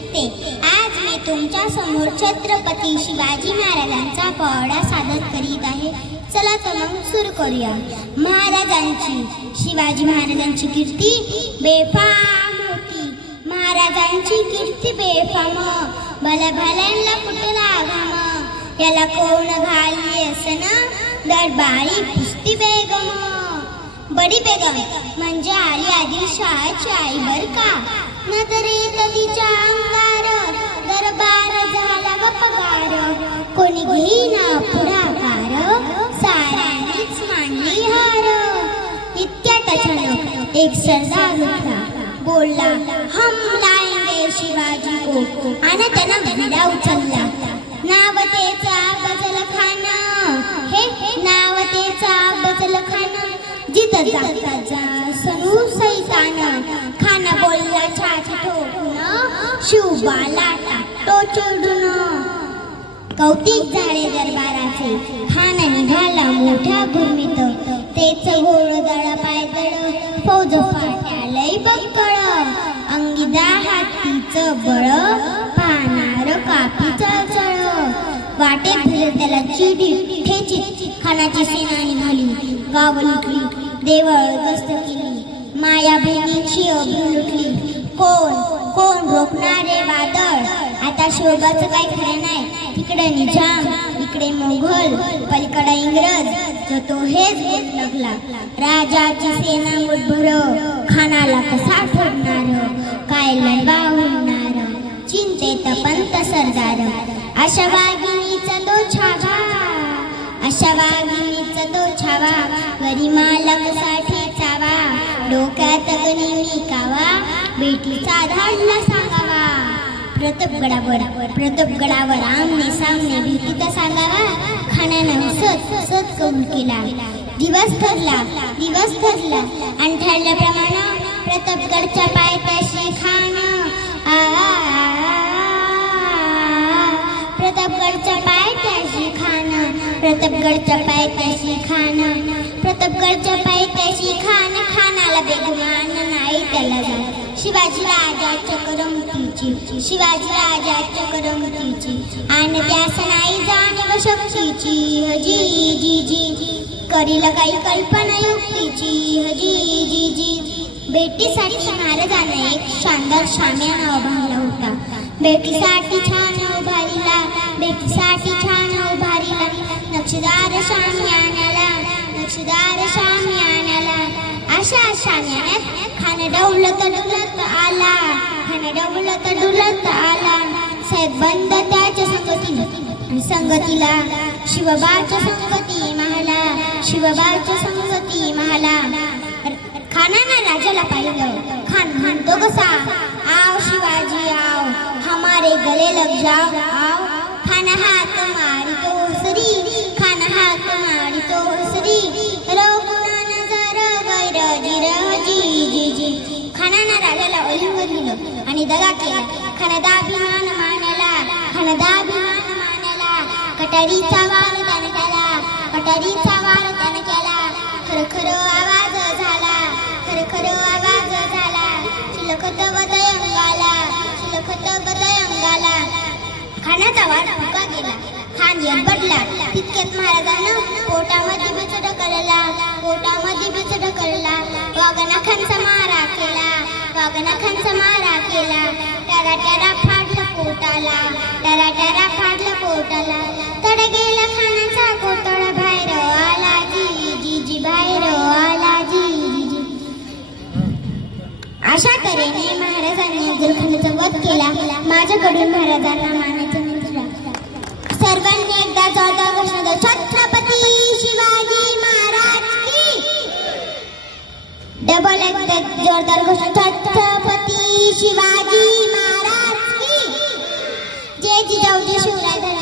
निघते आज मी तुमच्यासमोर छत्रपती शिवाजी महाराजांचा पोवाडा सादर करीत आहे. चला तर मग सुरू करूया. महाराजांची शिवाजी महाराजांची कीर्ती बेफाम होती. महाराजांची कीर्ती बेफाम. भला भल्यांना फुटला घाम याला कोण घालले असन? दरबारी कुस्ती बेगम. बडी बेगम म्हणजे आली आदिलशहाची आई बर का? नजरेत तिच्या अंगार दरबार झाला ग पगार कोणी घेईना पुढाकार साऱ्यांनीच मांडली हार. इतक्यात अचानक एक सरदार उठला बोलला हम लाएंगे शिवाजी को. आणि त्यानं भिडा उचलला. नाव नावतेचा बजल खाना. हे नाव त्याचा बजल खाना. जिथं जाता बाला तो चिडून. कौतिक झाले दरबाराचे खाना निघाला मोठ्या भूमीत. तेच घोळ दळ पाय दळ फौज फाट्यालय बक्कळ अंगिदा हातीच बळ पाहणार कापी चळचळ वाटे फिरत त्याला चिडी ठेची खानाची सेना निघाली गाव लुटली देवळ गस्त केली. माया बहिणीची अभि लुटली. कोण? कोण रोखणारे वादळ? आता शोभाचं काय खरं नाही. तिकडे निजाम इकडे मोघल पलीकडे इंग्रज. जो तो हेच बोट लागला. राजाची सेना मुठभर. खानाला कसा ठरणार काय लढवा होणार? चिंतेत पंत सरदार. अशा वाघिणीचा तो छावा. अशा वाघिणीचा तो छावा. गरिमा बेटीचा धाडला सांगावा. प्रतापगडावर प्रतापगडावर आमने सामने भीतीचा सांगावा. खाण्यानं सत सत कबूल केला. दिवस ठरला दिवस ठरला. आणि ठरल्याप्रमाणे प्रतापगडच्या पायथ्याशी खाणं. आ, आ, आ, आ, प्रतापगडच्या पायथ्याशी खान प्रतापगडच्या पायथ्याशी खाणं. प्रतापगडच्या पायथ्याशी खान खानाला बेगमान नाही त्याला शिवाजी राजाच्या करमतीची शिवाजी राजाच्या करमतीची आणि त्यास नाही जाणीव शक्तीची हजी जी जी करील काही कल्पना युक्तीची हजी जी जी. भेटीसाठी महाराजाने एक शानदार शामियाना उभारला होता. भेटीसाठी छान उभारीला भेटीसाठी छान उभारीला. नक्षदार शामियानाला नक्षदार शामियानाला अशा शामियान्यात खान डवलत डुलत आला खान डवलत डुलत आला साहेब बंद त्याच्या संगती संगतीला शिवबाच्या संगती महाला शिवबाच्या संगती महाला. खानानं राजाला पाहिलं. खान म्हणतो कसा आव शिवाजी आव हमारे गले लग जाओ आव खाना हात मारी राजाला आणि दगा केला खनदाभिमान मानला खनदाभिमान मानला. कटारीचा वार त्याने केला कटारीचा वार त्याने केला. खरखर आवाज झाला खरखर आवाज झाला. शिलखत बदय अंगाला शिलखत बदय अंगाला खानाचा वार फुका गेला. खान यडबडला तितक्यात महाराजानं टरा टरा फाडलं पोटाला टरा टरा फाडलं पोटाला. तड गेला खानाचा कोतळ बाहेर आला जी जी जी बाहेर आला जी जी अशा तऱ्हेने महाराजांनी अफजलखानाचा वध केला. माझ्याकडून महाराजांना मानायचं म्हणजे सर्वांनी एकदा जोरदार घोषणा छत्रपती शिवाजी महाराज की. डबल एकदा जोरदार घोषणा छत्रपती शिवाजी शिवराय धरा